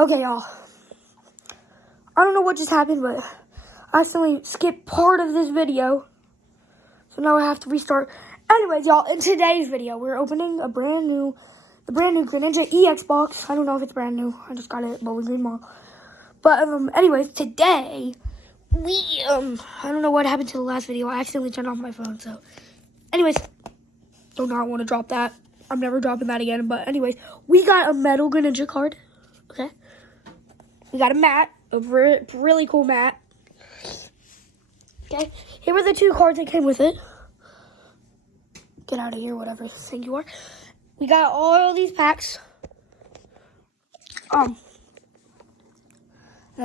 Okay, y'all. I don't know what just happened, but I accidentally skipped part of this video. So now I have to restart. Anyways, y'all, in today's video, we're opening the brand new Greninja EX box. I don't know if it's brand new. I just got it at Bowling Green Mall. But anyways, today I don't know what happened to the last video. I accidentally turned off my phone. So, anyways, do not want to drop that. I'm never dropping that again. But anyways, we got a metal Greninja card. Okay, we got a mat, a really cool mat. Okay, here were the two cards that came with it. Get out of here, whatever you think you are. We got all these packs. And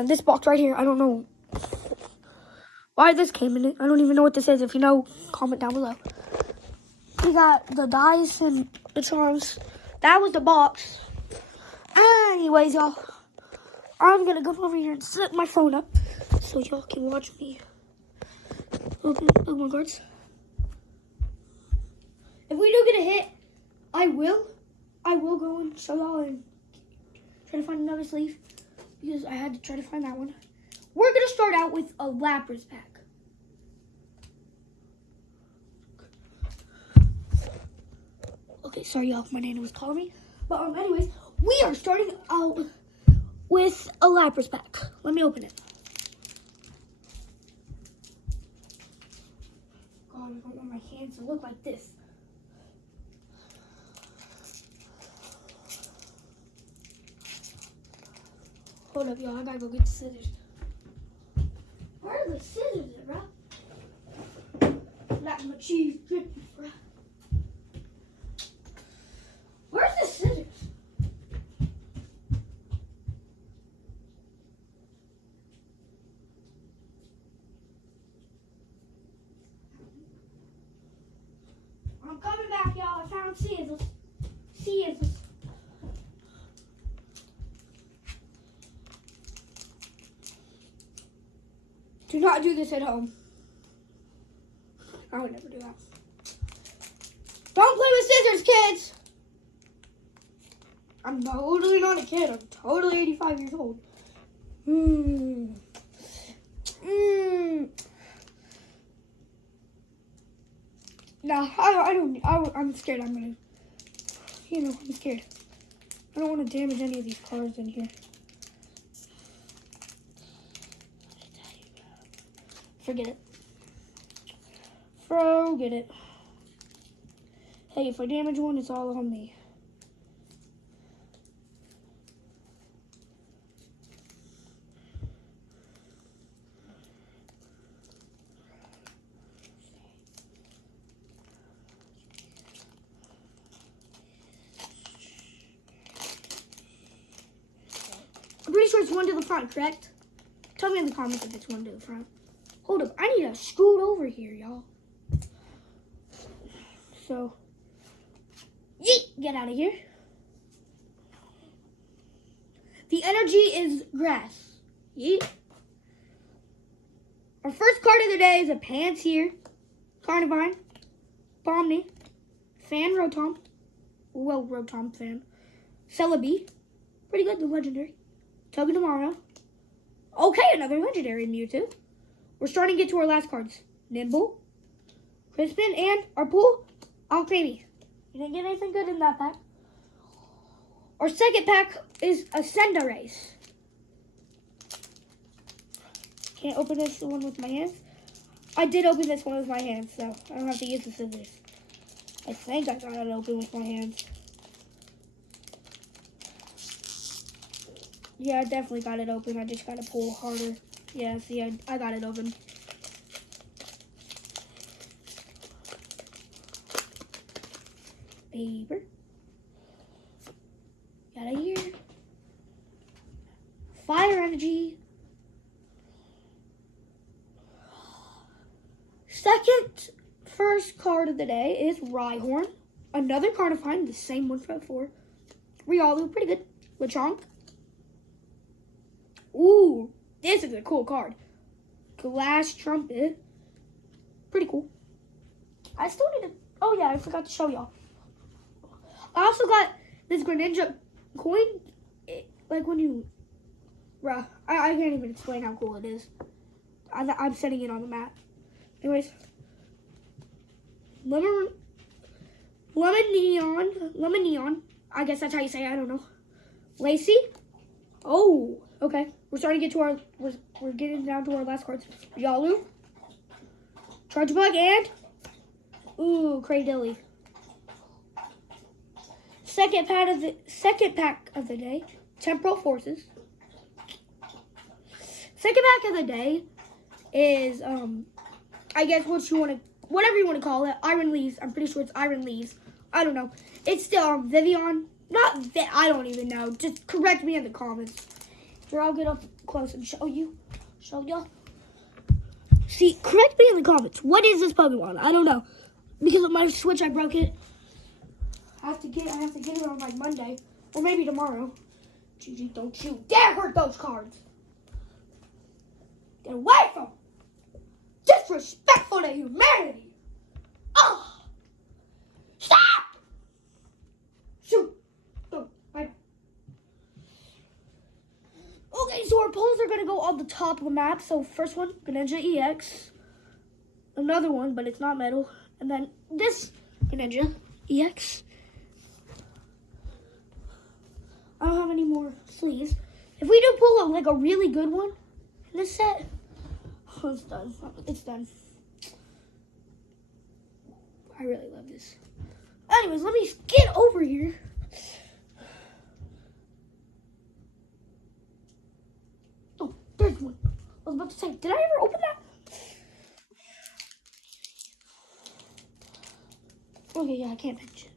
this box right here, I don't know why this came in it. I don't even know what this is. If you know, comment down below. We got the dice and the charms. That was the box. Anyways, y'all, I'm gonna go over here and set my phone up so y'all can watch me open my cards. If we do get a hit, I will go and show y'all and try to find another sleeve because I had to try to find that one. We're gonna start out with a Lapras pack. Okay, sorry y'all if my nana was calling me. But anyways, we are starting out with a Lapras pack. Let me open it. God, I don't want my hands to look like this. Hold up, y'all. I gotta go get the scissors. Where are the scissors at, bro? That's my cheese dripping, bro. Where's the scissors? I'm coming back, y'all. I found scissors. Scissors. Do not do this at home. I would never do that. Don't play with scissors, kids. I'm totally not a kid. I'm totally 85 years old. No, I'm scared. I'm scared. I don't want to damage any of these cards in here. Forget it. Forget it. Hey, if I damage one, it's all on me. I'm pretty sure it's one to the front, correct? Tell me in the comments if it's one to the front. Hold up, I need to scoot over here, y'all. So, yeet, get out of here. The energy is grass. Yeet. Our first card of the day is a Pansear, Carnivine, Pomni, Fan Rotom, Rotom Fan, Celebi, pretty good, the legendary, Togedemaru. Okay, another legendary Mewtwo. We're starting to get to our last cards. Nimble, Crispin, and our pool, Alcremie. You didn't get anything good in that pack. Our second pack is a Cenderace. Can't open this one with my hands. I did open this one with my hands, so I don't have to use the scissors. I think I got it open with my hands. Yeah, I definitely got it open. I just got to pull harder. Yeah, see, I got it open. Paper. Got it here. Fire Energy. First card of the day is Rhyhorn. Another Carnivine, the same one from before. Riolu, pretty good. Lechonk. Ooh, this is a cool card. Glass Trumpet. Pretty cool. I still need to... Oh, yeah, I forgot to show y'all. I also got this Greninja coin. Like when you Bruh, I can't even explain how cool it is. I'm setting it on the map. Anyways. Lemon neon. I guess that's how you say it, I don't know. Lacey. Oh, okay. We're starting to get to our, we're getting down to our last cards. Yalu. Charge Bug and, ooh, Cradilly. Second pack of the day. Temporal Forces. Second pack of the day is, I guess whatever you want to call it. Iron Leaves. I'm pretty sure it's Iron Leaves. I don't know. It's still Vivian. I don't even know. Just correct me in the comments. Here, I'll get up close and show y'all. See, correct me in the comments. What is this Pokemon? I don't know. Because of my Switch, I broke it. I have to get it on like Monday. Or maybe tomorrow. GG, don't you dare hurt those cards. Get away from them. Disrespectful to humanity. Oh! Stop! Shoot. Oh, right. Okay, so our polls are going to go on the top of the map. So first one, Greninja EX. Another one, but it's not metal. And then this Greninja EX. I don't have any more sleeves. If we do pull like a really good one in this set, oh, it's done. It's done. I really love this. Anyways, let me get over here. Oh, there's one. I was about to say, did I ever open that? Okay, yeah, I can't pinch it.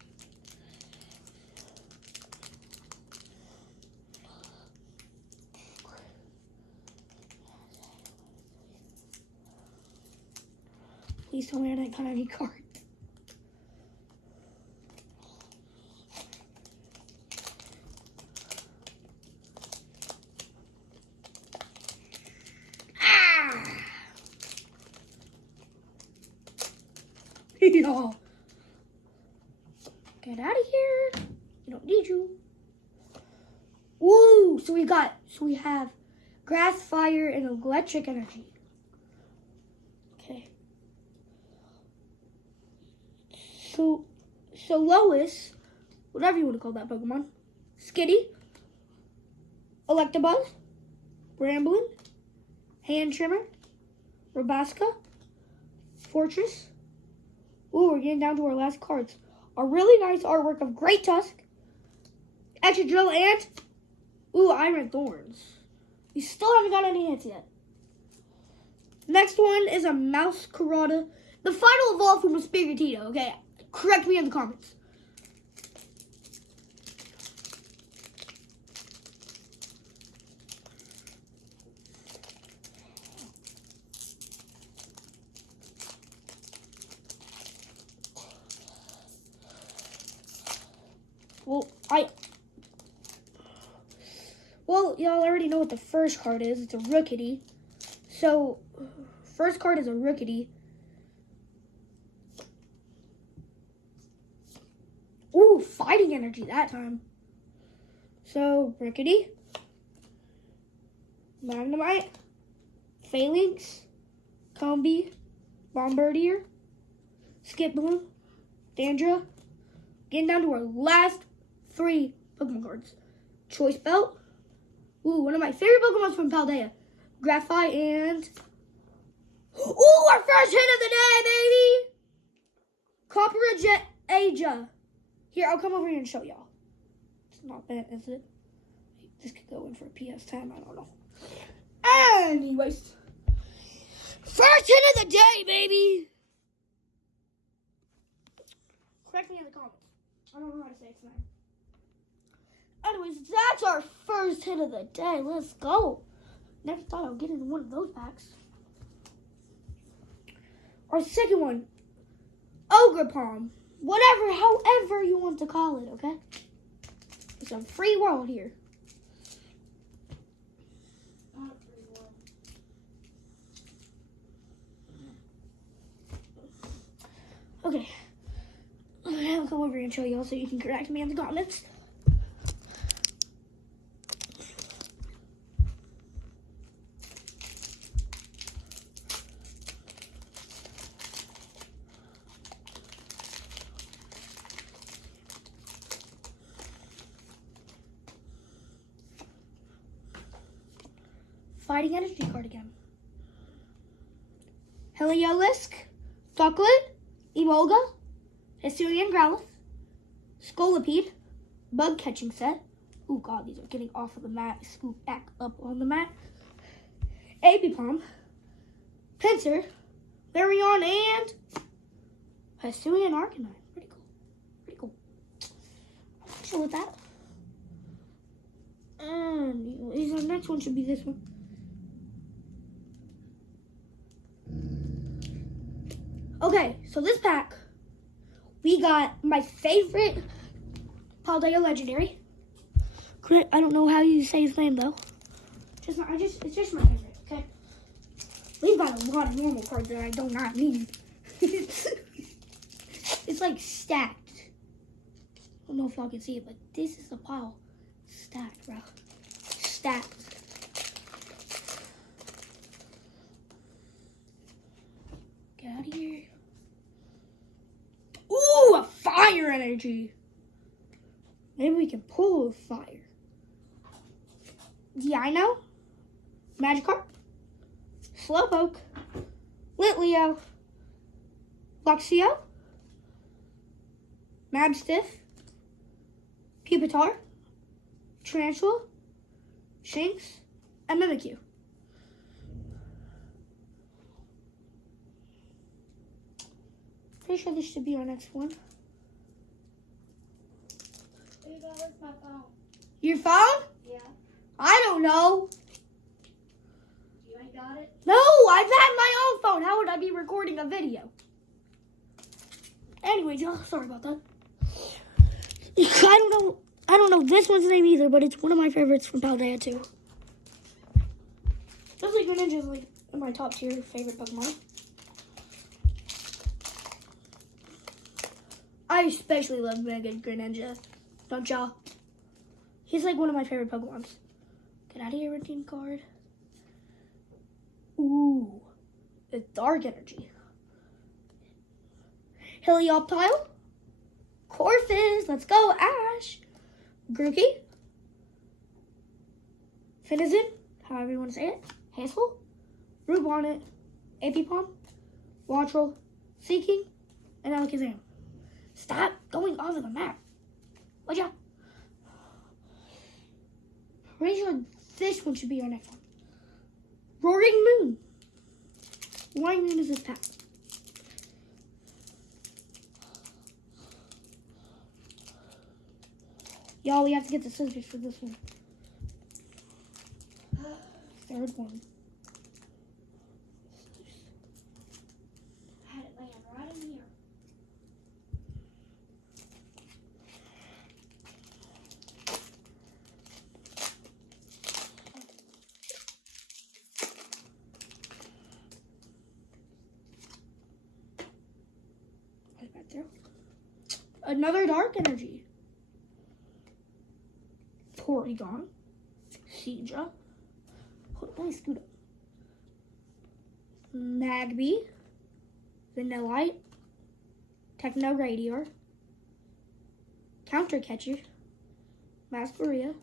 Please tell me I didn't cut any cards. Y'all. Get out of here. We don't need you. Ooh, so we have grass, fire, and electric energy. Okay. So Lois, whatever you want to call that Pokemon, Skitty, Electabuzz, Bramblin, Hand Trimmer, Rabasca, Fortress. Ooh, we're getting down to our last cards. A really nice artwork of Great Tusk, Excadrill, and ooh, Iron Thorns. We still haven't got any hits yet. Next one is a Mouse-Carada. The final evolve from a Spiritito, okay? Correct me in the comments. Well, y'all already know what the first card is. It's a Rookity. So, first card is a Rookity. Ooh, fighting energy that time. So, Rookity, Magnemite, Phalanx, Combee, Bombardier, Skiploom, Dandra. Getting down to our last 3 Pokemon cards. Choice Belt. Ooh, one of my favorite Pokemon from Paldea. Graphite and... ooh, our first hit of the day, baby! Copperajah Aja. Here, I'll come over here and show y'all. It's not bad, is it? This could go in for a PS10, I don't know. Anyways. First hit of the day, baby! Correct me in the comments. I don't know how to say it tonight. Anyways, that's our first hit of the day. Let's go. Never thought I would get into one of those packs. Our second one, Ogre Palm. Whatever, however you want to call it, okay? It's a free world here. Not a free world. Okay. I'll come over here and show y'all so you can correct me in the comments. Fighting Energy card again. Heliolisk, Ducklet, Emolga, Hisuian Growlithe, Scolipede, Bug Catching Set. Oh god, these are getting off of the mat. Scoop back up on the mat. Apipom, Pinsir, Larion, and Hisuian Arcanine. Pretty cool. Pretty cool. I'll chill with that. And our next one should be this one. Okay, so this pack, we got my favorite Paldea Legendary. I don't know how you say his name though. It's just my favorite, okay? We've got a lot of normal cards that I do not need. It's like stacked. I don't know if y'all can see it, but this is a pile stacked, bro. Stacked. Get out of here. Ooh, a fire energy. Maybe we can pull a fire. Dino, Magikarp, Slowpoke, Litleo, Luxio, Mabstiff, Pupitar, Tarantula, Shinx, and Mimikyu. Pretty sure this should be our next one. Where's my phone? Your phone? Yeah. I don't know. You ain't got it? No, I've had my own phone. How would I be recording a video? Anyways, y'all, sorry about that. I don't know this one's name either, but it's one of my favorites from Paldea too. Especially Greninja is like in my top tier favorite Pokemon. I especially love Mega Greninja. Don't y'all? He's like one of my favorite Pokemons. Get out of here, redeem card. Ooh, a Dark Energy. Helioptile. Corphiz. Let's go, Ash. Grookey. Finizen, however you want to say it. Hazel. Rubonnet. Apipom. Wattrel. Seeking. And Alakazam. Stop going off of the map. Watch out. Pretty sure this one should be our next one. Roaring Moon. Roaring Moon is this pack. Y'all, we have to get the scissors for this one. Third one. I had it laying right in here. Right there. Another Dark Energy. Porygon. Seadra. Hold on, let me scoot up. Magby. Vanillite. Techno Radior. Counter Catcher. Masqueria.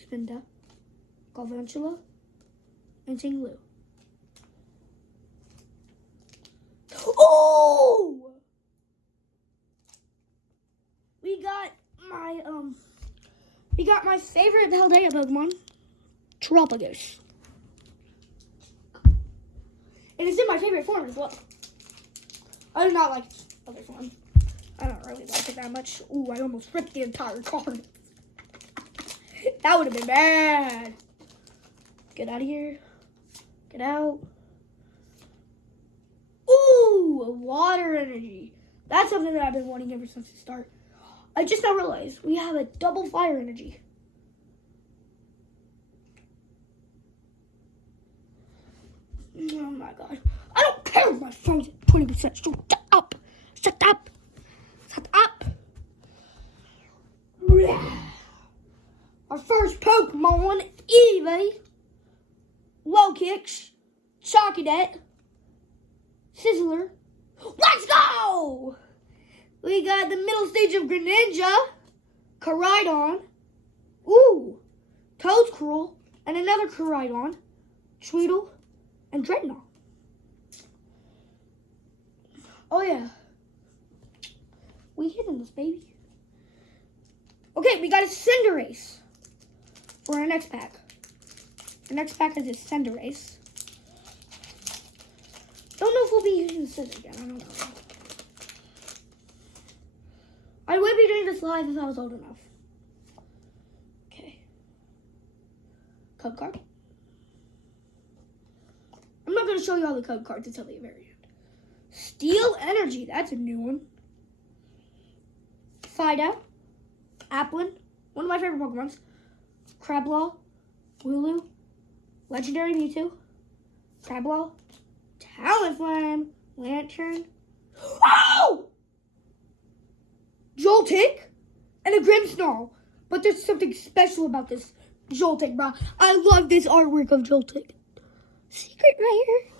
Spinda. Galvantula. And Tinglu. Oh! We got my favorite Paldea Pokemon, Tropigus. And it's in my favorite form as well. I do not like its other form. I don't really like it that much. Ooh, I almost ripped the entire card. That would have been bad. Get out of here. Get out. Ooh, a Water Energy. That's something that I've been wanting ever since the start. I just now realized we have a double Fire Energy. Oh my god. I don't care if my phone's at 20%. So shut up. Shut up. Shut up. Our first Pokemon, Eevee, Lowkicks, Chocodet, Sizzler. Let's go! We got the middle stage of Greninja, Koraidon, ooh, Toadcruel, and another Koraidon, Sweetle, and Dreadnought. Oh yeah. We hitting this, baby. Okay, we got a Cinderace for our next pack. Our next pack is a Cinderace. Don't know if we'll be using the scissors again. I don't know. I would be doing this live if I was old enough. Okay. Code card. I'm not going to show you all the code cards until the very end. Steel Energy. That's a new one. Fidout. Applin. One of my favorite Pokemons. Crablaw. Wooloo. Legendary Mewtwo. Crablaw. Talonflame. Lantern. Oh! Joltik. And a Grimmsnarl. But there's something special about this Joltik, bro. I love this artwork of Joltik. Secret Rare.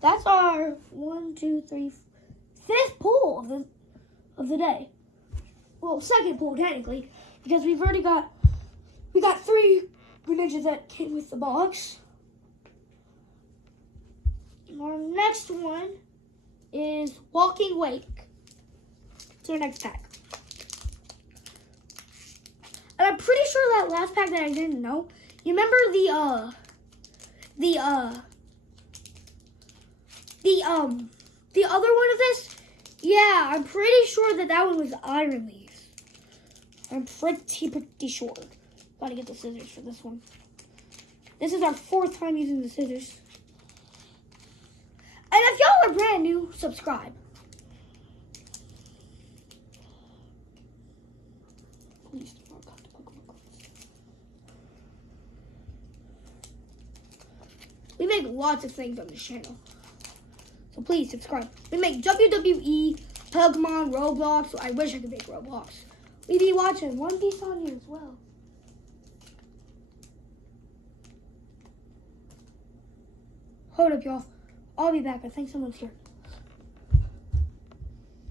That's our 5th pull of the day. Well, second pull technically, because we got 3 Greninjas that came with the box. Our next one is Walking Wake. It's our next pack. And I'm pretty sure that last pack that I didn't know. You remember the other one of this? Yeah, I'm pretty sure that one was Iron Leaf. I'm pretty sure. Gotta get the scissors for this one. This is our 4th time using the scissors. And if y'all are brand new, subscribe. Please do not cut the Pokemon cards. We make lots of things on this channel. So please subscribe. We make WWE, Pokemon, Roblox. I wish I could make Roblox. We be watching One Piece on here as well. Hold up, y'all. I'll be back. I think someone's here.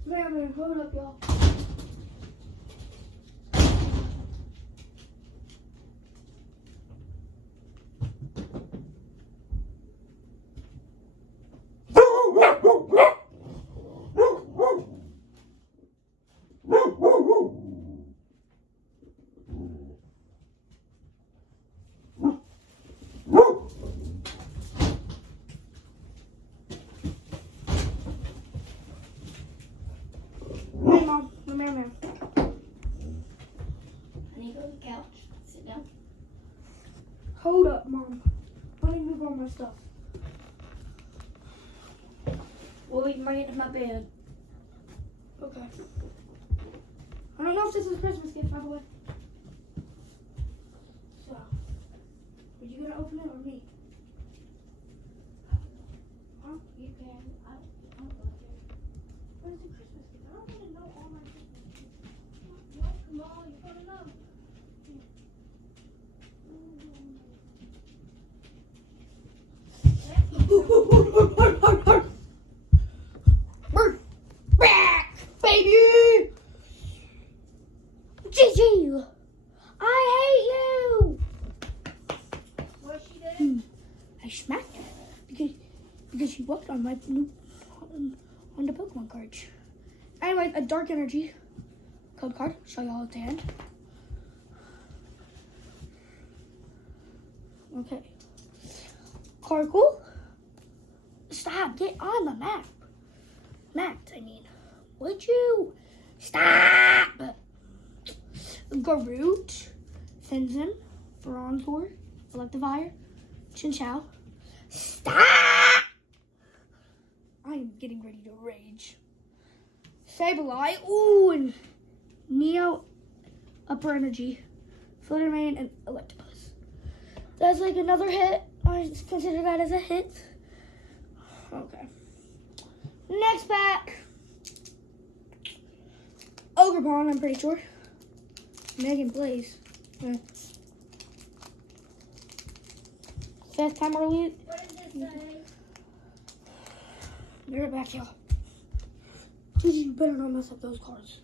Man, hold up, y'all. Hey, Mom. Come here, man. I need to go to the couch. Sit down. Hold up, Mom. Let me move all my stuff. Well, we can bring it to my bed. Okay. I don't know if this is a Christmas gift, by the way. So, are you gonna open it or me? Huh? You can. I don't know. What is the Christmas gift? I don't want to know all my Christmas gifts. Well, come on, you gotta know. We're back, baby! Gigi! I hate you! What she did? I smacked her because she walked on my on the Pokemon cards. Anyway, a Dark Energy code card. Show y'all at the end. Okay. Carkle. Stop. Get on the map. Matt, I mean. Would you? Stop! Garroot. Finzen. Bronzor. Electivire. Chinchou. Stop! I am getting ready to rage. Sableye. Ooh, and Neo. Upper Energy. Fluttermane and Electabuzz. That's like another hit. I consider that as a hit. Okay. Next pack. Ogerpon, I'm pretty sure. Megan Blaze. Yeah. First time early. What does it say? Be right back, y'all. Please, you better not mess up those cards.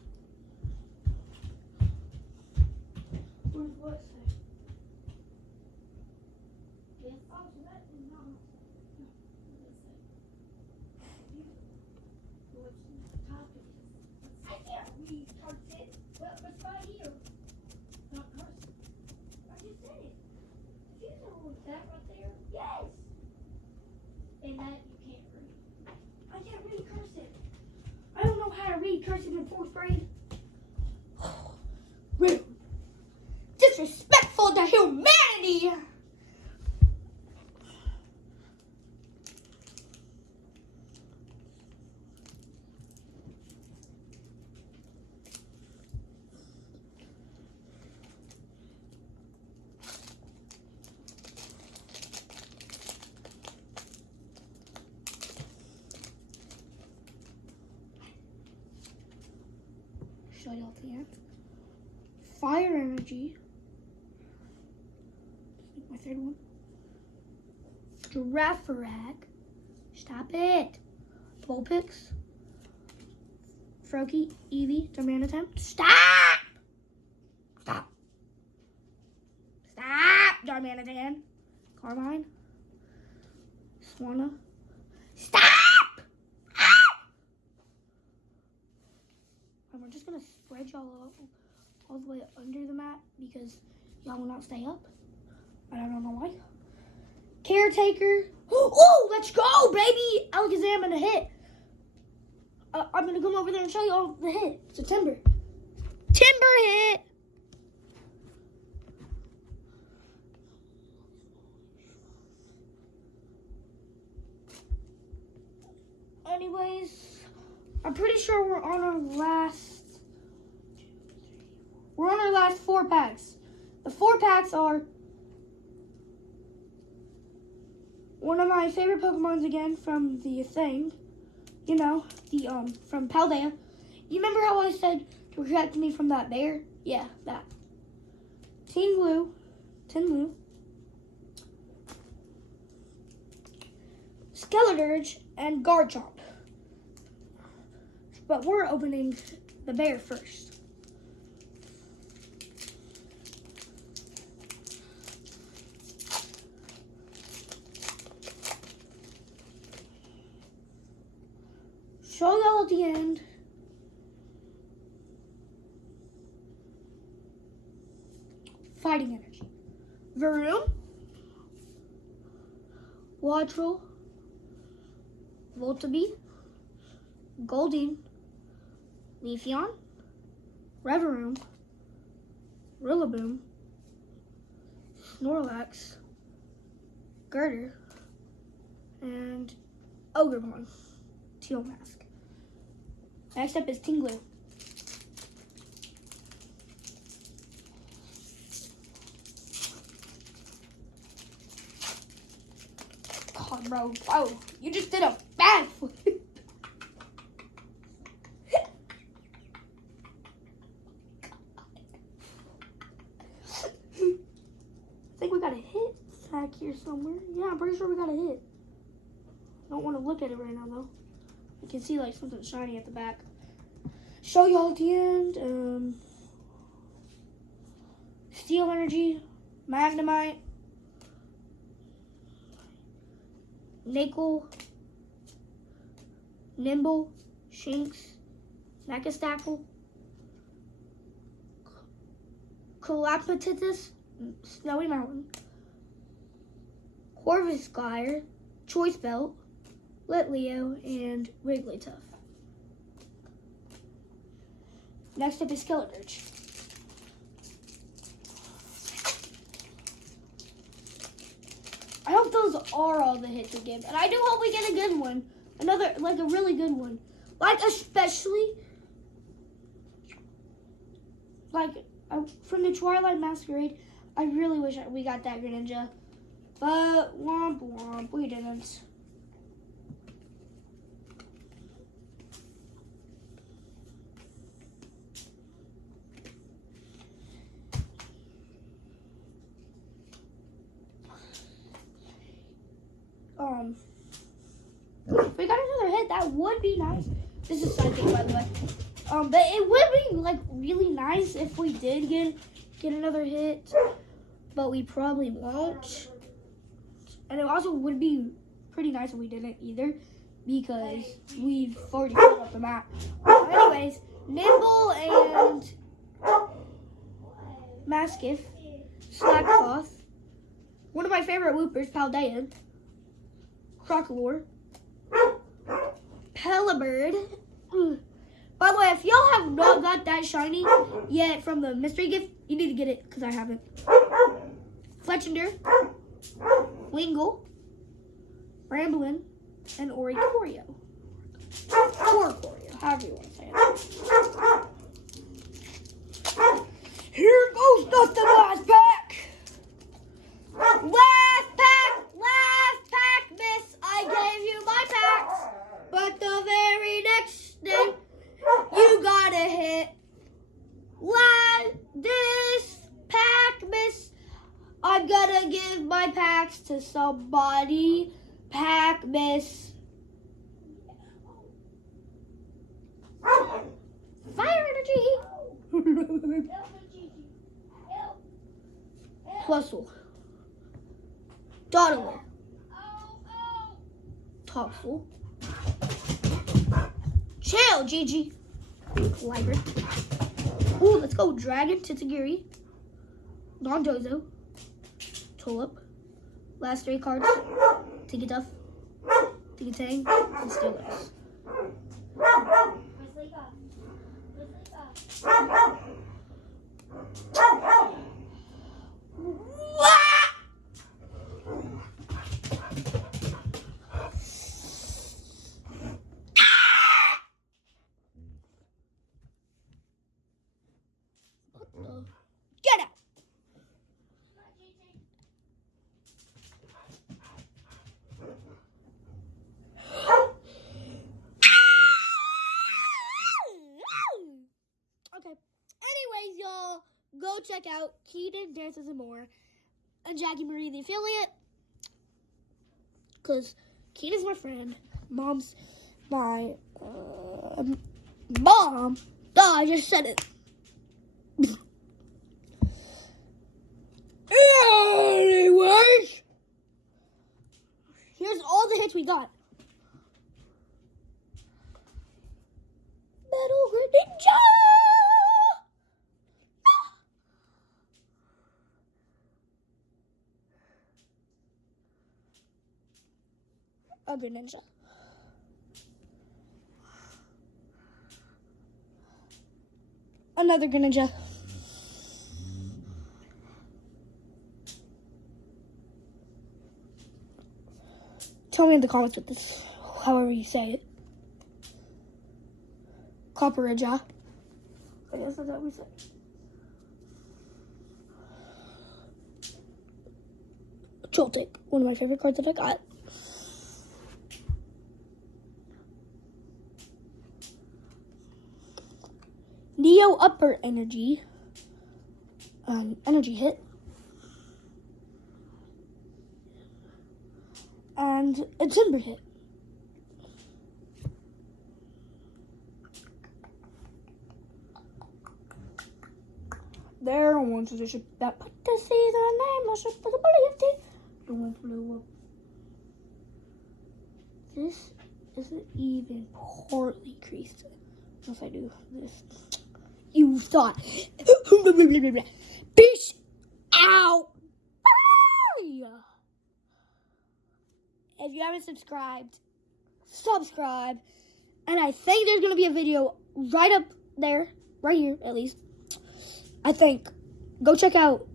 What does what say? Yes. Oh, so that is not. I can't read cursive. Well, it's right here. Not cursive. I just said it. If you know what's that right there? Yes. And that you can't read. I can't read cursive. I don't know how to read cursive in 4th grade. Rude. Disrespectful to humanity. Show y'all the end. Fire energy. My 3rd one. Giraffrag. Stop it. Vulpix. Froakie. Eevee. Darmanitan. Stop! Stop. Stop, Darmanitan. Carmine. Swanna. Stop! And we're just gonna spread y'all all the way under the mat because y'all will not stay up. I don't know why. Caretaker. Oh, let's go, baby! Alakazam and a hit. I'm gonna come over there and show y'all the hit. It's a Timber. Timber hit! Anyways, I'm pretty sure we're on our last 4 packs. The 4 packs are one of my favorite Pokemons again from the thing. You know, the from Paldea. You remember how I said to protect me from that bear? Yeah, that. Tingloo. Skeledirge and Garchomp. But we're opening the bear first. Show y'all at the end. Fighting energy. Varoom. Wattrel. Voltabee. Goldeen. Leafeon. Reverum. Rillaboom. Snorlax. Girder. And Ogremon. Teal Mask. Next up is Tingloo. God, bro. Oh, you just did a backflip. I think we got a hit sack here somewhere. Yeah, I'm pretty sure we got a hit. Don't want to look at it right now, though. You can see like something shiny at the back. Show y'all at the end. Steel Energy, Magnemite, Nickel, Nimble, Shinx, Macastackle, Colapatitis, Snowy Mountain, Corvisquire, Choice Belt, Litleo, and Wigglytuff. Next up is Skeledirge. I hope those are all the hits we give. And I do hope we get a good one. Another, like a really good one. Like especially, like from the Twilight Masquerade, I really wish we got that Greninja. But womp womp, we didn't. If we got another hit, that would be nice. This is psychic, by the way. But it would be like really nice if we did get another hit, but we probably won't. And it also would be pretty nice if we didn't either, because we've already filled up the map. Anyways, Nimble and Mastiff, Slackcloth, one of my favorite Loopers, Paldean, Crocolore, Pelibird. By the way, if y'all have not got that shiny yet from the mystery gift, you need to get it, because I haven't. Fletchinder, Wingull, Ramblin, and Oricorio. Oricorio, however you want to say it. Here goes the last pack. Last pack, miss. I gave you my packs, but the very next day, you got a hit. This pack, miss. I'm gonna give my packs to somebody. Pack, miss. Fire energy. Plusle. Dottler. Topful. Chill, Gigi. Liber. Ooh, let's go. Dragon, Titsugiri. Dondozo. Tulip. Last 3 cards. Tickatuff. Tickatang. And Steelix. Get out! Okay. Anyways, y'all, go check out Keaton Dances and More and Jackie Marie, the affiliate. Because Keaton's my friend. Mom's my mom. Duh, I just said it. Anyways, here's all the hits we got. Metal Greninja! A Greninja. Another Greninja. Tell me in the comments with this, however you say it. Copperija. I guess that's what we say. Joltik, one of my favorite cards that I got. Neo Upper Energy. Energy hit. And a Timber hit. There once was a ship that put to sea, the name of ship was a belly of tea. The wind blew up. This isn't even partly creased. Unless I do this. You thought. Peace out. Bye. If you haven't subscribed, subscribe. And I think there's going to be a video right up there, right here at least. I think. Go check out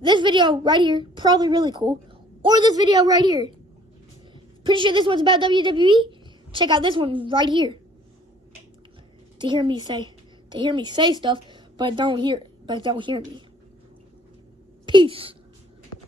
this video right here, probably really cool. Or this video right here. Pretty sure this one's about WWE. Check out this one right here. To hear me say stuff, but don't hear me. Peace.